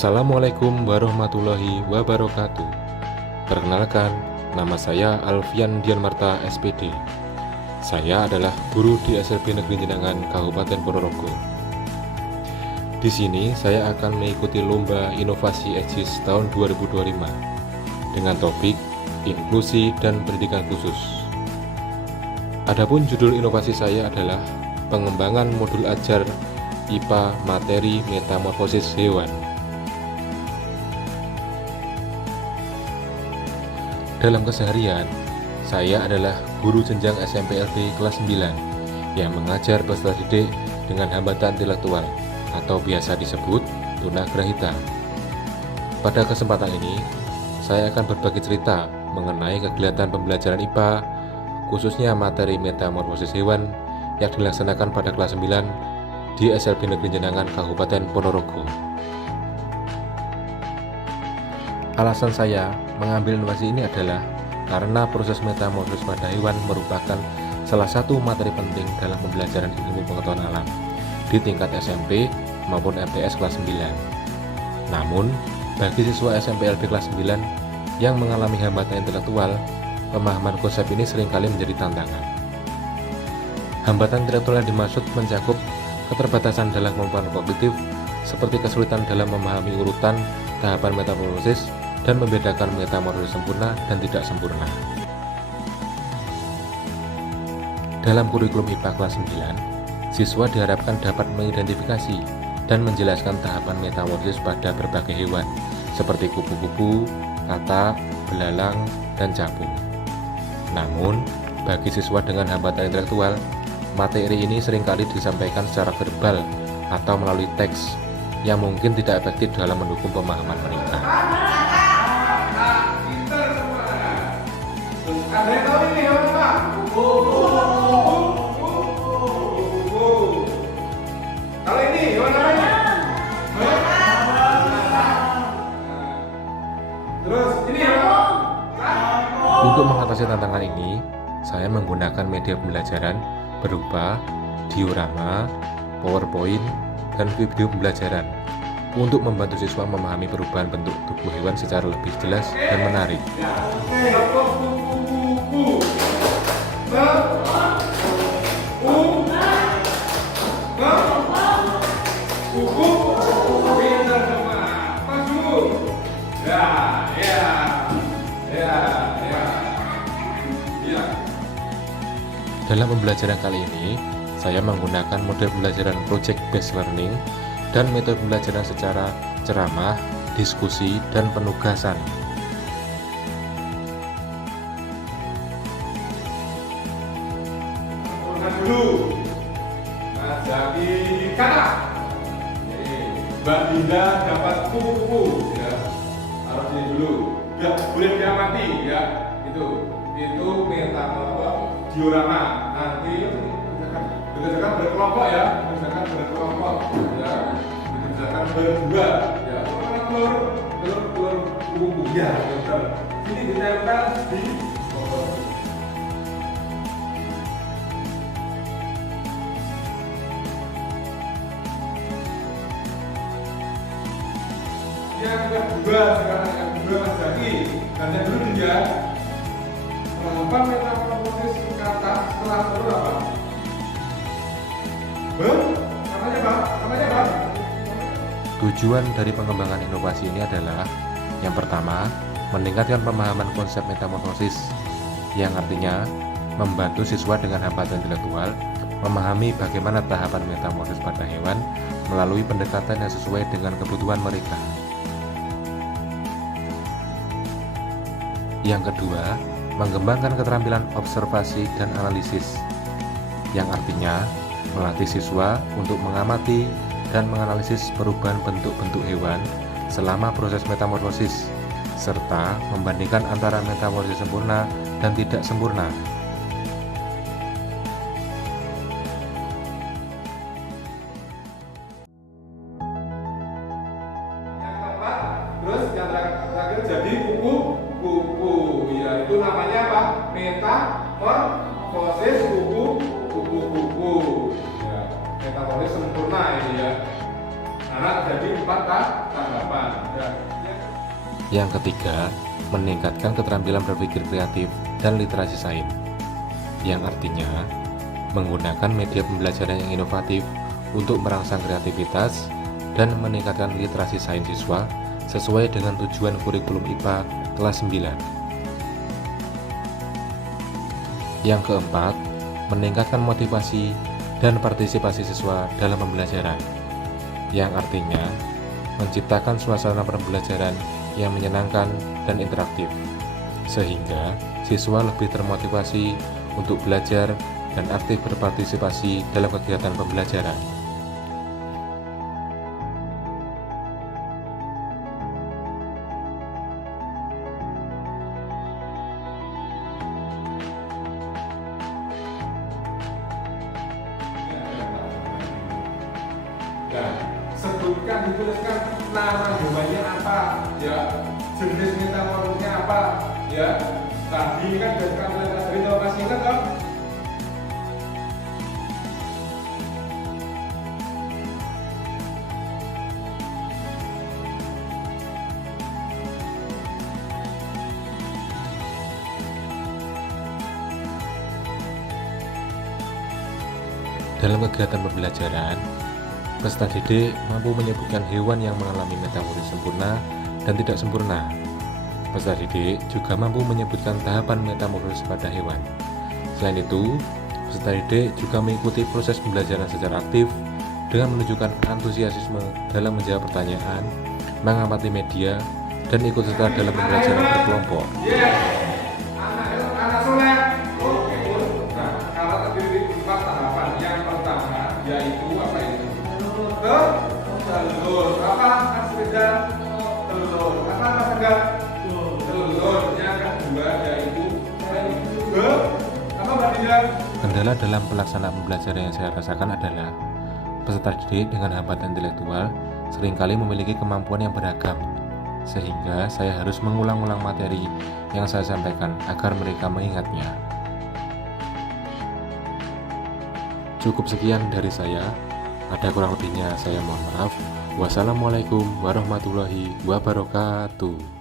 Assalamualaikum warahmatullahi wabarakatuh. Perkenalkan, nama saya Alfian Dianmarta SPD. Saya adalah guru di SLB Negeri Jenangan Kabupaten Ponorogo. Di sini saya akan mengikuti lomba inovasi EJIS tahun 2025 dengan topik inklusi dan pendidikan khusus. Adapun judul inovasi saya adalah pengembangan modul ajar IPA materi metamorfosis hewan. Dalam keseharian, saya adalah guru jenjang SMP LD kelas 9 yang mengajar peserta didik dengan hambatan intelektual atau biasa disebut tunagrahita. Pada kesempatan ini, saya akan berbagi cerita mengenai kegiatan pembelajaran IPA, khususnya materi metamorfosis hewan yang dilaksanakan pada kelas 9 di SLB Negeri Jenangan Kabupaten Ponorogo. Alasan saya mengambil inovasi ini adalah karena proses metamorfosis pada hewan merupakan salah satu materi penting dalam pembelajaran ilmu pengetahuan alam di tingkat SMP maupun MTS kelas 9. Namun, bagi siswa SMP LB kelas 9 yang mengalami hambatan intelektual, pemahaman konsep ini seringkali menjadi tantangan. Hambatan intelektual yang dimaksud mencakup keterbatasan dalam kemampuan kognitif, seperti kesulitan dalam memahami urutan tahapan metamorfosis dan membedakan metamorfosis sempurna dan tidak sempurna. Dalam kurikulum IPA kelas 9, siswa diharapkan dapat mengidentifikasi dan menjelaskan tahapan metamorfosis pada berbagai hewan, seperti kupu-kupu, katak, belalang, dan capung. Namun, bagi siswa dengan hambatan intelektual, materi ini seringkali disampaikan secara verbal atau melalui teks yang mungkin tidak efektif dalam mendukung pemahaman mereka. Ada yang tahu ini hewan apa? Kalau ini hewan apa ini? Terus ini hewan apa? Untuk mengatasi tantangan ini, saya menggunakan media pembelajaran berupa diorama, PowerPoint, dan video pembelajaran untuk membantu siswa memahami perubahan bentuk tubuh hewan secara lebih jelas dan menarik. Dalam pembelajaran kali ini, saya menggunakan model pembelajaran project based learning dan metode pembelajaran secara ceramah, diskusi, dan penugasan. Dulu Mas Zaki kata Mbak Dinda dapat kupu-kupu ya, harus ini dulu nggak boleh diamati ya, itu metamorfosis diorama, nanti berdasarkan berkelompok ya, berdasarkan berkelompok ya, berdasarkan berdua ya, telur kupu-kupu ya, ini ditempel di yang kedua sekarang yang kedua Mas Zaki, dan yang dulu dia tahapan metamorfosis kata setelah telur apa? Namanya apa? Tujuan dari pengembangan inovasi ini adalah yang pertama, meningkatkan pemahaman konsep metamorfosis, yang artinya membantu siswa dengan hambatan intelektual memahami bagaimana tahapan metamorfosis pada hewan melalui pendekatan yang sesuai dengan kebutuhan mereka. Yang kedua, mengembangkan keterampilan observasi dan analisis, yang artinya melatih siswa untuk mengamati dan menganalisis perubahan bentuk-bentuk hewan selama proses metamorfosis, serta membandingkan antara metamorfosis sempurna dan tidak sempurna. Terus yang terakhir jadi kupu-kupu ya, itu namanya apa? Metamorfosis kupu-kupu ya, metamorfosis sempurna ini ya. Nah, Karena jadi 4 tahapan. Ya. Yang ketiga, meningkatkan keterampilan berpikir kreatif dan literasi sains, yang artinya menggunakan media pembelajaran yang inovatif untuk merangsang kreativitas dan meningkatkan literasi sains siswa sesuai dengan tujuan kurikulum IPA kelas 9. Yang keempat, meningkatkan motivasi dan partisipasi siswa dalam pembelajaran, yang artinya menciptakan suasana pembelajaran yang menyenangkan dan interaktif, sehingga siswa lebih termotivasi untuk belajar dan aktif berpartisipasi dalam kegiatan pembelajaran. Nah, sebutkan, dituliskan nama hewannya apa, ya, jenis metamorfosnya apa, ya. Tadi kan sudah kami beritahu, masih ingat toh? Dalam kegiatan pembelajaran, peserta didik mampu menyebutkan hewan yang mengalami metamorfosis sempurna dan tidak sempurna. Peserta didik juga mampu menyebutkan tahapan metamorfosis pada hewan. Selain itu, peserta didik juga mengikuti proses pembelajaran secara aktif dengan menunjukkan antusiasme dalam menjawab pertanyaan, mengamati media, dan ikut serta dalam pembelajaran berkelompok. Anak soleh. Oke. Nah, kalau terdiri 4 tahapan. Yang pertama yaitu apa itu? Telur. Apa mas beda? Telur. Apa mas enggak? Telur. Yang kedua yaitu apa Mbak Dinda? Kendala dalam pelaksanaan pembelajaran yang saya rasakan adalah peserta didik dengan hambatan intelektual seringkali memiliki kemampuan yang beragam, sehingga saya harus mengulang-ulang materi yang saya sampaikan agar mereka mengingatnya. Cukup sekian dari saya. Ada kurang lebihnya saya mohon maaf. Wassalamualaikum warahmatullahi wabarakatuh.